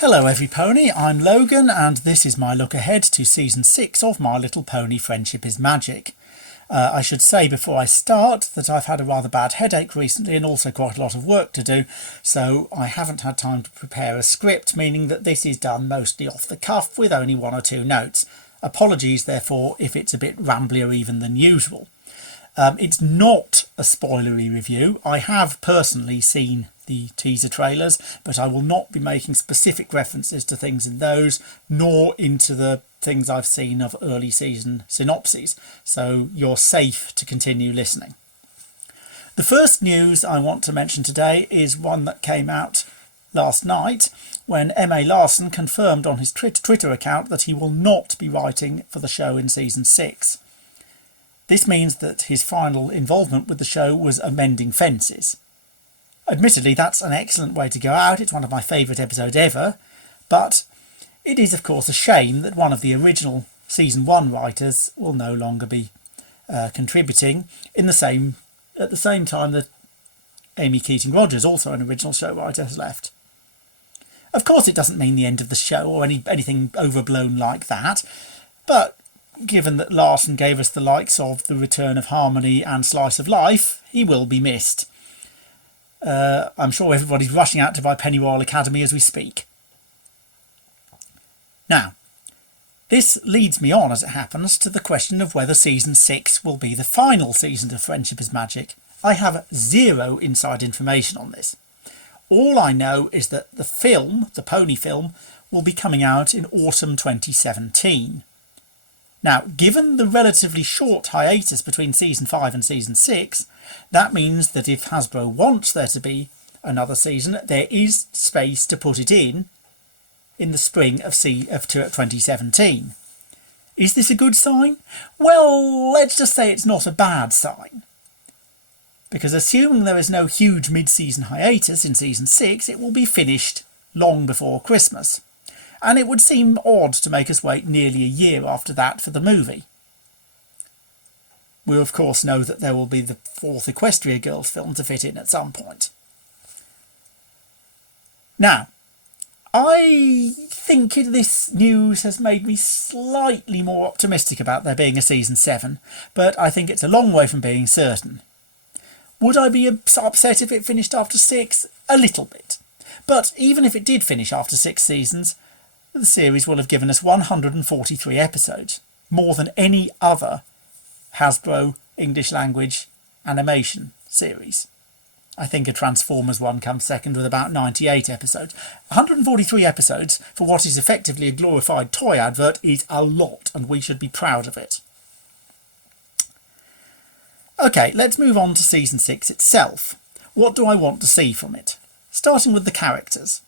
Hello every pony, I'm Logan and this is my look ahead to season 6 of My Little Pony Friendship is Magic. I should say before I start that I've had a rather bad headache recently and also quite a lot of work to do, so I haven't had time to prepare a script, meaning that this is done mostly off the cuff with only one or two notes. Apologies therefore if it's a bit ramblier even than usual. It's not a spoilery review. I have personally seen the teaser trailers, but I will not be making specific references to things in those, nor into the things I've seen of early season synopses, so you're safe to continue listening. The first news I want to mention today is one that came out last night when M.A. Larson confirmed on his Twitter account that he will not be writing for the show in season 6. This means that his final involvement with the show was amending fences. Admittedly, that's an excellent way to go out. It's one of my favourite episodes ever, but it is of course a shame that one of the original season 1 writers will no longer be contributing at the same time that Amy Keating-Rogers, also an original show writer, has left. Of course, it doesn't mean the end of the show or anything overblown like that, but given that Larson gave us the likes of The Return of Harmony and Slice of Life, he will be missed. I'm sure everybody's rushing out to buy Pennyroyal Academy as we speak. Now, this leads me on, as it happens, to the question of whether season 6 will be the final season of Friendship is Magic. I have zero inside information on this. All I know is that the film, the pony film, will be coming out in autumn 2017. Now, given the relatively short hiatus between season 5 and season 6, that means that if Hasbro wants there to be another season, there is space to put it in the spring of 2017. Is this a good sign? Well, let's just say it's not a bad sign. Because assuming there is no huge mid-season hiatus in season 6, it will be finished long before Christmas. And it would seem odd to make us wait nearly a year after that for the movie. We of course know that there will be the 4th Equestria Girls film to fit in at some point. Now, I think this news has made me slightly more optimistic about there being a season 7, but I think it's a long way from being certain. Would I be upset if it finished after 6? A little bit. But even if it did finish after 6 seasons, the series will have given us 143 episodes, more than any other Hasbro English language animation series. I think a Transformers one comes second with about 98 episodes. 143 episodes for what is effectively a glorified toy advert is a lot, and we should be proud of it. Okay, let's move on to season 6 itself. What do I want to see from it? Starting with the characters.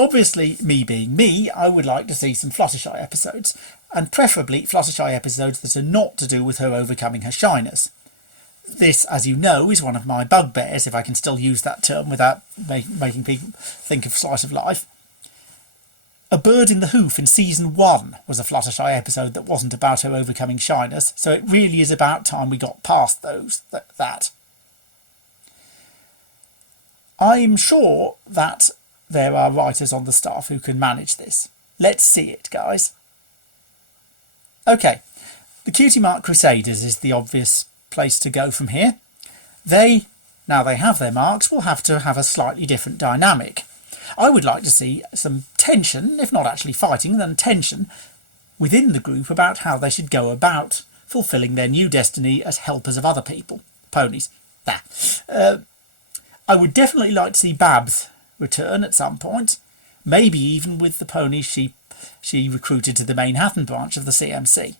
Obviously, me being me, I would like to see some Fluttershy episodes, and preferably Fluttershy episodes that are not to do with her overcoming her shyness. This, as you know, is one of my bugbears, if I can still use that term without making people think of Slice of Life. A Bird in the Hoof in season 1 was a Fluttershy episode that wasn't about her overcoming shyness, so it really is about time we got past that. I'm sure that there are writers on the staff who can manage this. Let's see it, guys. Okay, the Cutie Mark Crusaders is the obvious place to go from here. Now they have their marks, will have to have a slightly different dynamic. I would like to see some tension, if not actually fighting, then tension within the group about how they should go about fulfilling their new destiny as helpers of other people. Ponies. I would definitely like to see Babs return at some point, maybe even with the ponies she recruited to the Manhattan branch of the CMC.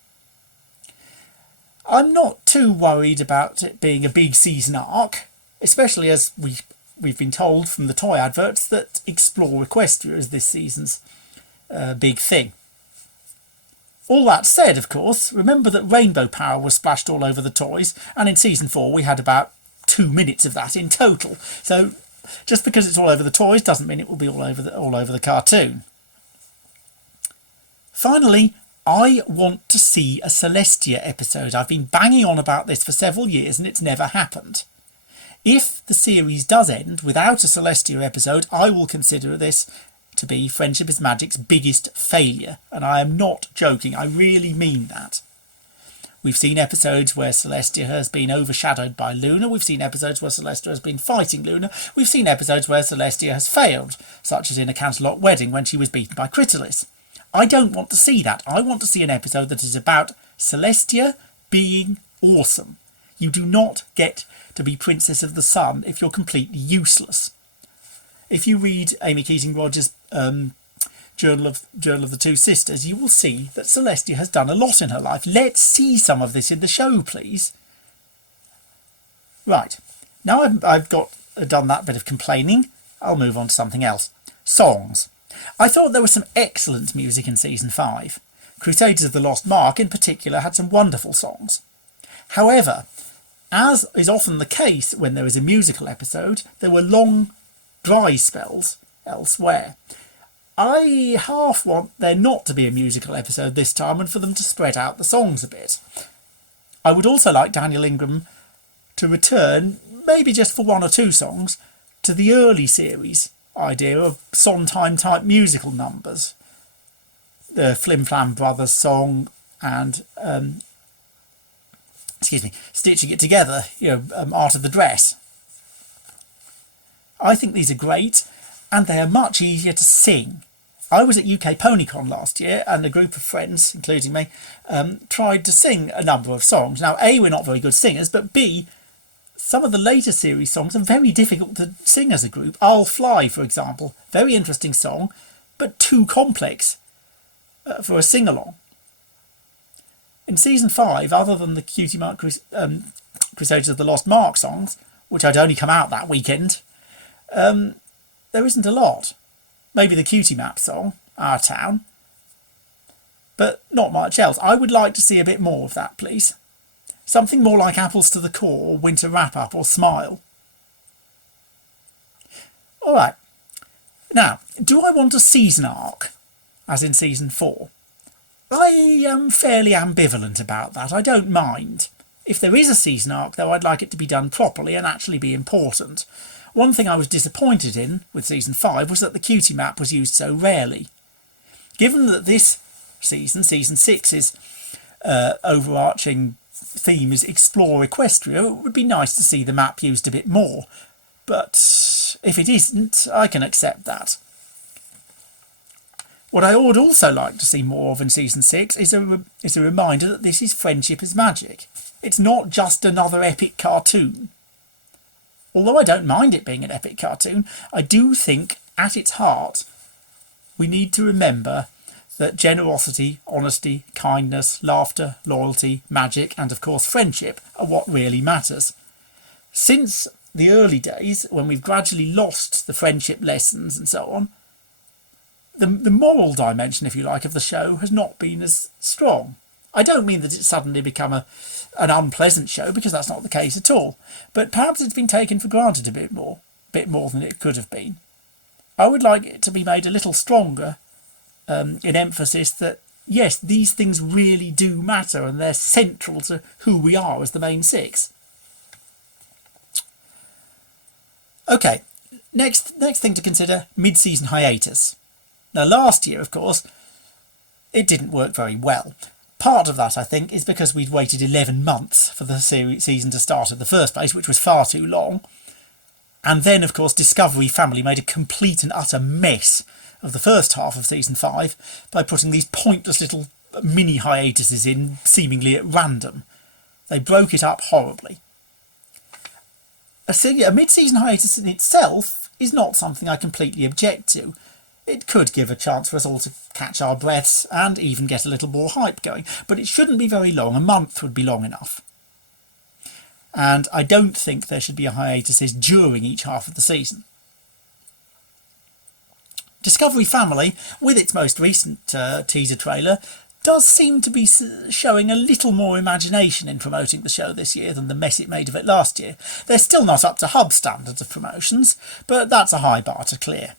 I'm not too worried about it being a big season arc, especially as we've been told from the toy adverts that Explore Equestria is this season's big thing. All that said, of course, remember that rainbow power was splashed all over the toys, and in season 4 we had about 2 minutes of that in total, so just because it's all over the toys doesn't mean it will be all over the cartoon. Finally, I want to see a Celestia episode. I've been banging on about this for several years and it's never happened. If the series does end without a Celestia episode, I will consider this to be Friendship is Magic's biggest failure, and I am not joking, I really mean that. We've seen episodes where Celestia has been overshadowed by Luna. We've seen episodes where Celestia has been fighting Luna. We've seen episodes where Celestia has failed, such as in A Canterlot Wedding when she was beaten by Crystalis. I don't want to see that. I want to see an episode that is about Celestia being awesome. You do not get to be Princess of the Sun if you're completely useless. If you read Amy Keating-Rogers' Journal of the Two Sisters, you will see that Celestia has done a lot in her life. Let's see some of this in the show, please. Right, now I've done that bit of complaining, I'll move on to something else. Songs. I thought there was some excellent music in Season 5. Crusaders of the Lost Mark in particular had some wonderful songs. However, as is often the case when there is a musical episode, there were long dry spells elsewhere. I half want there not to be a musical episode this time and for them to spread out the songs a bit. I would also like Daniel Ingram to return, maybe just for one or two songs, to the early series idea of Sondheim type musical numbers. The Flim Flam Brothers song and Stitching It Together, Art of the Dress. I think these are great and they are much easier to sing. I was at UK PonyCon last year and a group of friends, including me, tried to sing a number of songs. Now, A, we're not very good singers, but B, some of the later series songs are very difficult to sing as a group. I'll Fly, for example, very interesting song, but too complex for a sing-along. In Season 5, other than the Cutie Mark Crusaders of the Lost Mark songs, which had only come out that weekend, there isn't a lot. Maybe the Cutie Map song, Our Town, but not much else. I would like to see a bit more of that, please. Something more like Apples to the Core, or Winter Wrap-Up, or Smile. Alright, now, do I want a season arc, as in Season 4? I am fairly ambivalent about that. I don't mind. If there is a season arc, though, I'd like it to be done properly and actually be important. One thing I was disappointed in with Season 5 was that the Cutie Map was used so rarely. Given that this season, Season 6's overarching theme is Explore Equestria, it would be nice to see the map used a bit more. But if it isn't, I can accept that. What I would also like to see more of in Season 6 is a reminder that this is Friendship is Magic. It's not just another epic cartoon. Although I don't mind it being an epic cartoon, I do think at its heart we need to remember that generosity, honesty, kindness, laughter, loyalty, magic and of course friendship are what really matters. Since the early days, when we've gradually lost the friendship lessons and so on, the moral dimension, if you like, of the show has not been as strong. I don't mean that it's suddenly become an unpleasant show, because that's not the case at all. But perhaps it's been taken for granted a bit more than it could have been. I would like it to be made a little stronger in emphasis that, yes, these things really do matter and they're central to who we are as the main six. Okay, next thing to consider, mid-season hiatus. Now, last year, of course, it didn't work very well. Part of that, I think, is because we'd waited 11 months for the season to start in the first place, which was far too long. And then, of course, Discovery Family made a complete and utter mess of the first half of Season 5 by putting these pointless little mini hiatuses in seemingly at random. They broke it up horribly. A mid-season hiatus in itself is not something I completely object to. It could give a chance for us all to catch our breaths and even get a little more hype going, but it shouldn't be very long. A month would be long enough. And I don't think there should be a hiatus during each half of the season. Discovery Family, with its most recent teaser trailer, does seem to be showing a little more imagination in promoting the show this year than the mess it made of it last year. They're still not up to Hub standards of promotions, but that's a high bar to clear.